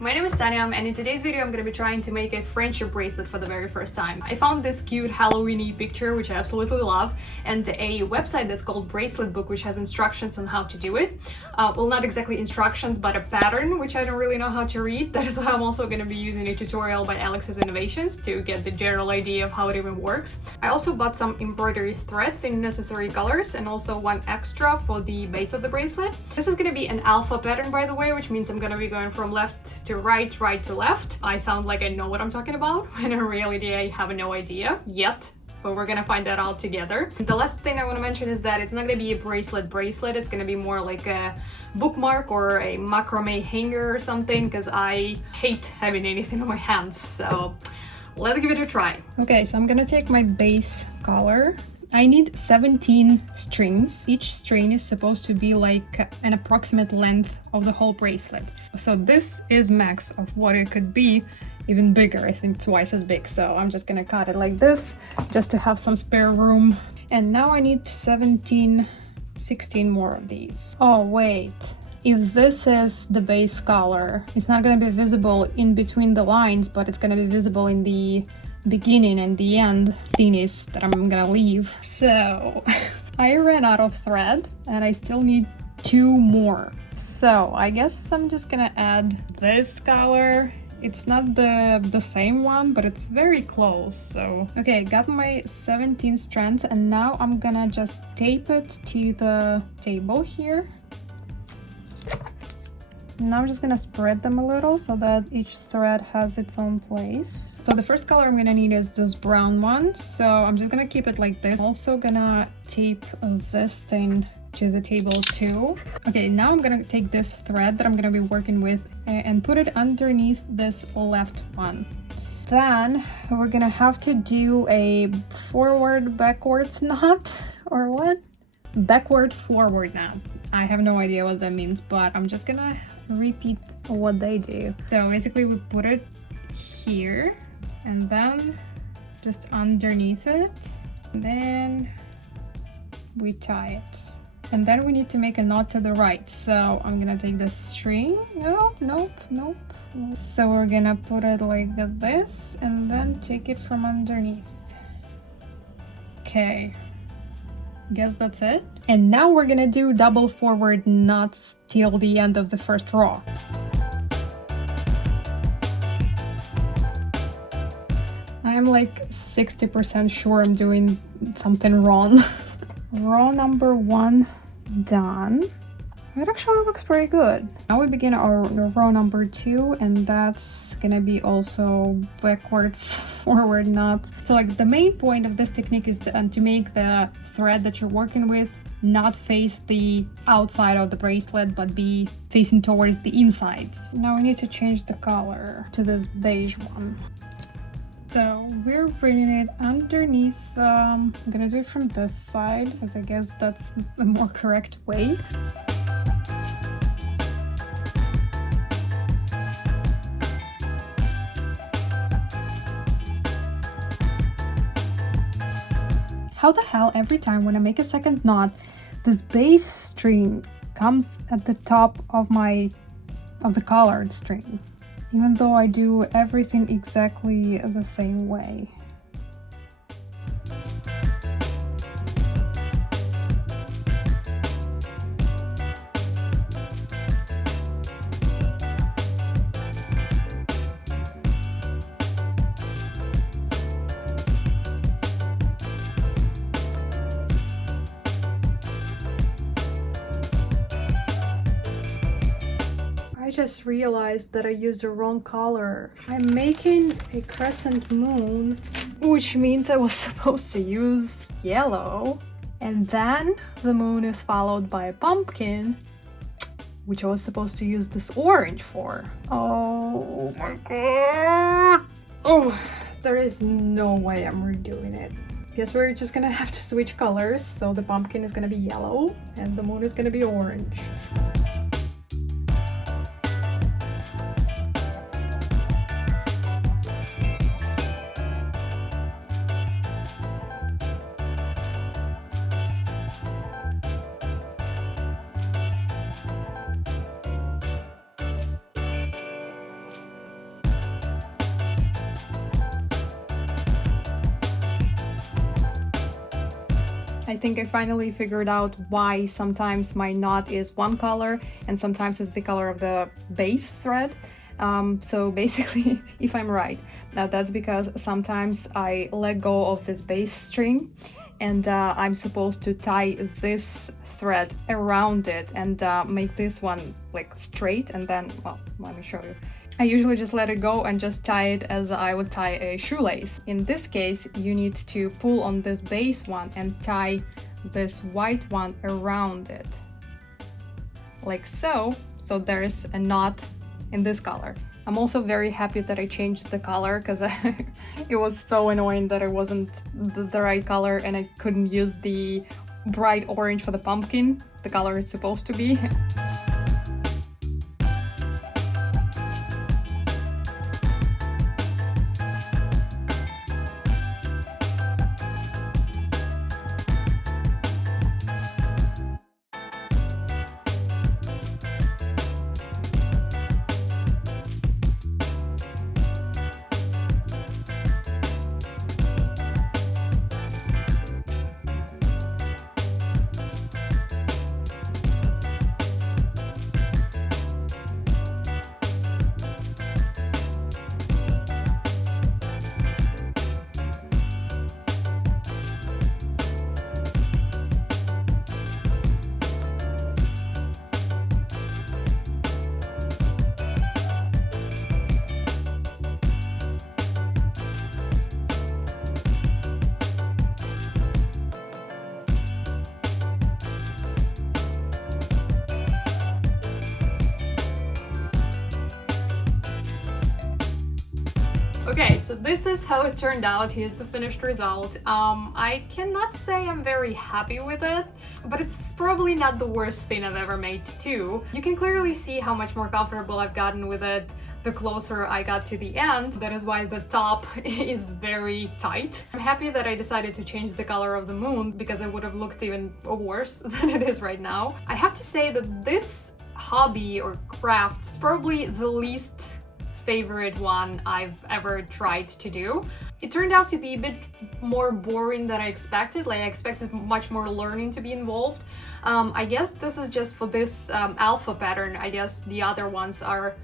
my name is Tanya, and in today's video I'm going to be trying to make a friendship bracelet for the very first time. I found this cute Halloween-y picture, which I absolutely love, and a website that's called Bracelet Book, which has instructions on how to do it. Well, not exactly instructions, but a pattern, which I don't really know how to read. That is why I'm also going to be using a tutorial by Alex's Innovations to get the general idea of how it even works. I also bought some embroidery threads in necessary colors and also one extra for the base of the bracelet. This is going to be an alpha pattern, by the way, which means I'm going to be going from left to right, right to left. I sound like I know what I'm talking about, when in reality I have no idea yet. But we're gonna find that out together. The last thing I want to mention is that it's not gonna be a bracelet, it's gonna be more like a bookmark or a macrame hanger or something, because I hate having anything on my hands. So let's give it a try. Okay, so I'm gonna take my base color. I need 17 strings. Each string is supposed to be like an approximate length of the whole bracelet. So this is max of what it could be, even bigger, I think twice as big. So I'm just gonna cut it like this, just to have some spare room. And now I need 16 more of these. Oh wait, if this is the base color, it's not gonna be visible in between the lines, but it's gonna be visible in the beginning and the end thingies that I'm gonna leave. So I ran out of thread and I still need 2 more. So I guess I'm just gonna add this color. It's not the same one, but it's very close. So okay, got my 17 strands, and now I'm gonna just tape it to the table here. Now I'm just gonna spread them a little so that each thread has its own place. So the first color I'm gonna need is this brown one. So I'm just gonna keep it like this. Also gonna tape this thing to the table too. Okay, now I'm gonna take this thread that I'm gonna be working with and put it underneath this left one. Then we're gonna have to do a backwards knot, or what? Backward forward knot. I have no idea what that means, but I'm just gonna repeat what they do. So basically we put it here and then just underneath it, and then we tie it. And then we need to make a knot to the right. So I'm gonna take the string. Nope. So we're gonna put it like this and then take it from underneath. Okay. Guess that's it. And now we're gonna do double forward knots till the end of the first row. I'm like 60% sure I'm doing something wrong. Row number 1 done. It actually looks pretty good. Now we begin our row number 2, and that's gonna be also backward forward knots. So like the main point of this technique is to make the thread that you're working with not face the outside of the bracelet, but be facing towards the insides. Now we need to change the color to this beige one. So we're bringing it underneath. I'm gonna do it from this side, because I guess that's a more correct way. How the hell every time when I make a second knot, this base string comes at the top of the collared string, even though I do everything exactly the same way. I just realized that I used the wrong color. I'm making a crescent moon, which means I was supposed to use yellow. And then the moon is followed by a pumpkin, which I was supposed to use this orange for. Oh my god! Oh, there is no way I'm redoing it. Guess we're just gonna have to switch colors. So the pumpkin is gonna be yellow and the moon is gonna be orange. I think I finally figured out why sometimes my knot is one color and sometimes it's the color of the base thread. So basically, if I'm right, that's because sometimes I let go of this base string and I'm supposed to tie this thread around it and make this one like straight, and then, well, let me show you. I usually just let it go and just tie it as I would tie a shoelace. In this case, you need to pull on this base one and tie this white one around it, like so. So there's a knot in this color. I'm also very happy that I changed the color because it was so annoying that it wasn't the right color and I couldn't use the bright orange for the pumpkin, the color it's supposed to be. Okay, so this is how it turned out. Here's the finished result. I cannot say I'm very happy with it, but it's probably not the worst thing I've ever made too. You can clearly see how much more comfortable I've gotten with it the closer I got to the end. That is why the top is very tight. I'm happy that I decided to change the color of the moon because it would have looked even worse than it is right now. I have to say that this hobby or craft is probably the least favorite one I've ever tried to do. It turned out to be a bit more boring than I expected. Like, I expected much more learning to be involved. I guess this is just for this alpha pattern. I guess the other ones are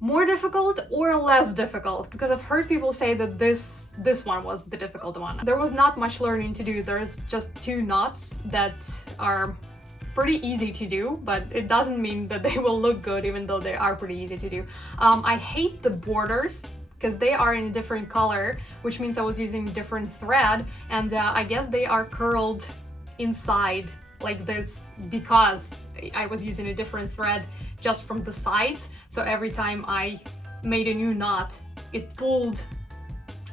more difficult or less difficult, because I've heard people say that this one was the difficult one. There was not much learning to do. There's just 2 knots that are pretty easy to do, but it doesn't mean that they will look good even though they are pretty easy to do. I hate the borders because they are in a different color, which means I was using different thread, and I guess they are curled inside like this because I was using a different thread just from the sides. So every time I made a new knot, it pulled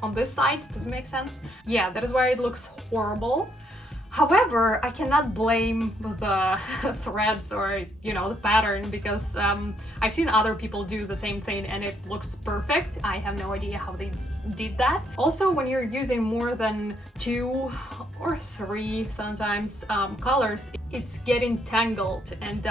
on this side. Does it make sense? Yeah, that is why it looks horrible. However, I cannot blame the threads or, you know, the pattern, because I've seen other people do the same thing and it looks perfect. I have no idea how they did that. Also, when you're using more than 2 or 3 sometimes colors, it's getting tangled and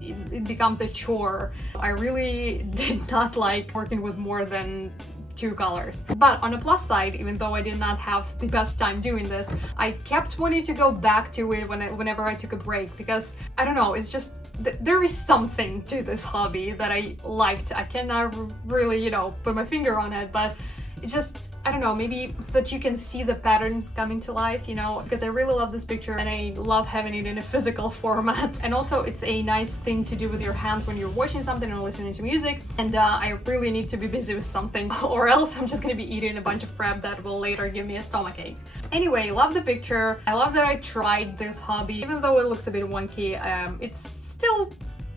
it becomes a chore. I really did not like working with more than 2 colors. But on a plus side, even though I did not have the best time doing this, I kept wanting to go back to it whenever I took a break, because I don't know, it's just there is something to this hobby that I liked. I cannot really, you know, put my finger on it, but it's just, I don't know, maybe that you can see the pattern coming to life, you know, because I really love this picture and I love having it in a physical format. And also it's a nice thing to do with your hands when you're watching something or listening to music. And I really need to be busy with something or else I'm just gonna be eating a bunch of crap that will later give me a stomachache. Anyway, love the picture. I love that I tried this hobby. Even though it looks a bit wonky, it's still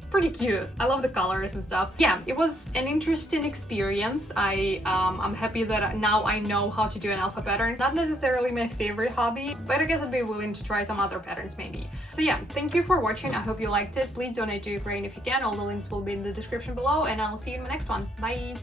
pretty cute. I love the colors and stuff. Yeah, it was an interesting experience. I'm happy that now I know how to do an alpha pattern. Not necessarily my favorite hobby, but I guess I'd be willing to try some other patterns maybe. So yeah, thank you for watching. I hope you liked it. Please donate to Ukraine if you can. All the links will be in the description below, and I'll see you in the next one. Bye!